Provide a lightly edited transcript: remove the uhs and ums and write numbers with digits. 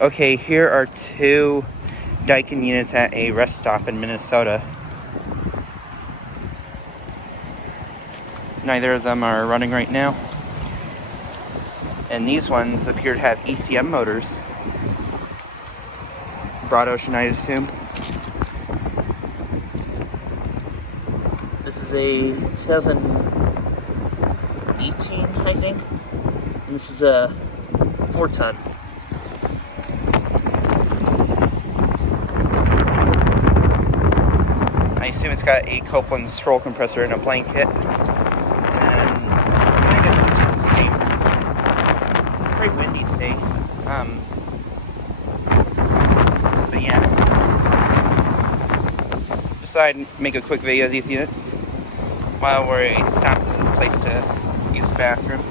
Okay, here are two Daikin units at a rest stop in Minnesota. Neither of them are running right now. And these ones appear to have ECM motors. Broad Ocean, I assume. This is a 2018, I think. And this is a 4-ton. I assume it's got a Copeland scroll compressor and a blanket. And I guess this one's the same. It's pretty windy today. But yeah. Decided to make a quick video of these units while we're stopped at this place to use the bathroom.